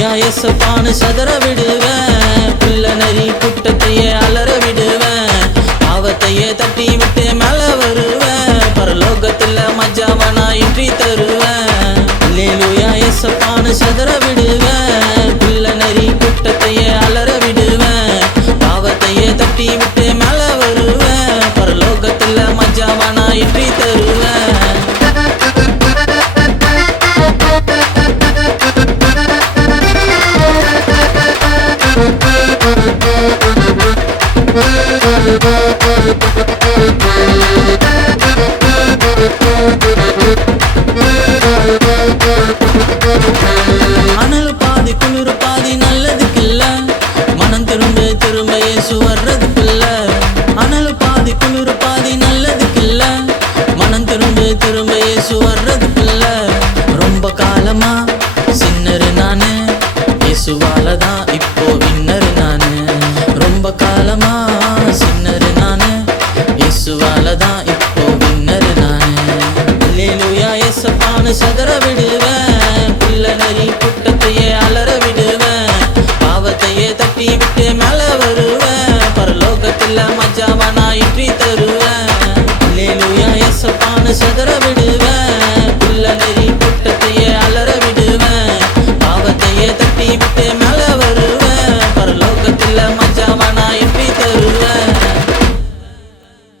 அல்லேலூயா இயேசுப்பான்னு சதற விடுவேன். பிள்ளை நரி கூட்டத்தையே அலற விடுவேன். பாவத்தையே தட்டி விட்டு மேல வருவேன். பரலோகத்துல மஜாவ நான் இன்றி தருவேன். அல்லேலூயா இயேசுப்பான்னு சதற விடுவேன். பிள்ளை நரி கூட்டத்தையே அலற விடுவேன். பாவத்தையே தட்டி விட்டு மேல வருவேன். பரலோகத்துல மஜாவ நான் இன்றி தருவேன். Thank you.